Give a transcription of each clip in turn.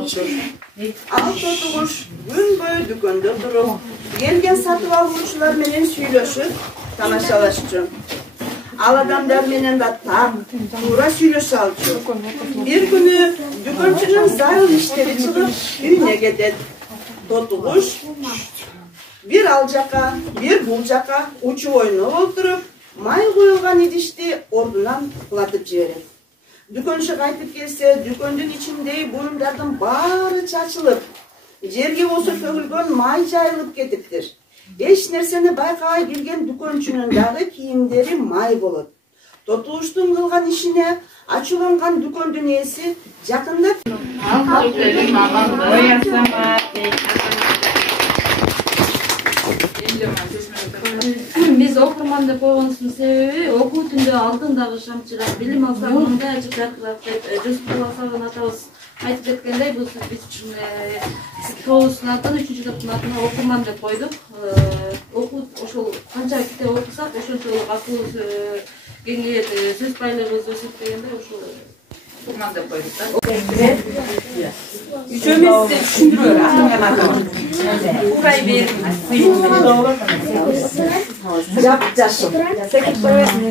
болуптур. Ал тотугуш күн бою дүкөндө туруп, келген сатып алуучулар менен сүйлөшүп, тамашалашчу. Ал адамдар менен да так туура сүйлөшө алчу. Бир күнү дүкөнчүнүн зарыл иштери чыгып, үйүнө кетет. Тотугуш бир ал жака, бир бул жака учуп ойноп отуруп, май коюлган идишти ордунан кулатып жиберет. Дүкөнчү кайтып келсе, дүкөндүн ичиндеги буюмдардын баары чачылып, жерге болсо төгүлгөн май жайылып кетиптир. Эч нерсени байкабай келген дүкөнчүнүн дагы кийимдери май болот. Тотугуштун кылган ишине ачууланган дүкөндүн ээси жакындап биз окуман деп койгонубуздун себеби окуу түндө алдындагы шамчырак билим алсак мындай жаркырак деп Жусупова Сагын атабыз айтып кеткендей, биз тобубуздун атын 3-топтун атына окуман деп койдук. Окуу ошол канча китеп окусак ошончолук акылыбыз кеңейет, сөз байлыгыбыз өсөт дегендей ошол окуман деп койдук да. Üçümüz size düşündürüyor. Burayı bir yapacağız. Sekip koyuyorsun.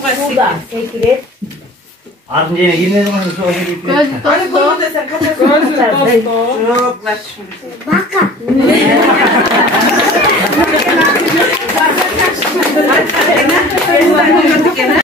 Burada sekiret. Ardınca yine girmedi mi? Hadi koyun da sen kaçak koyun. Çok ver şimdi. Baka.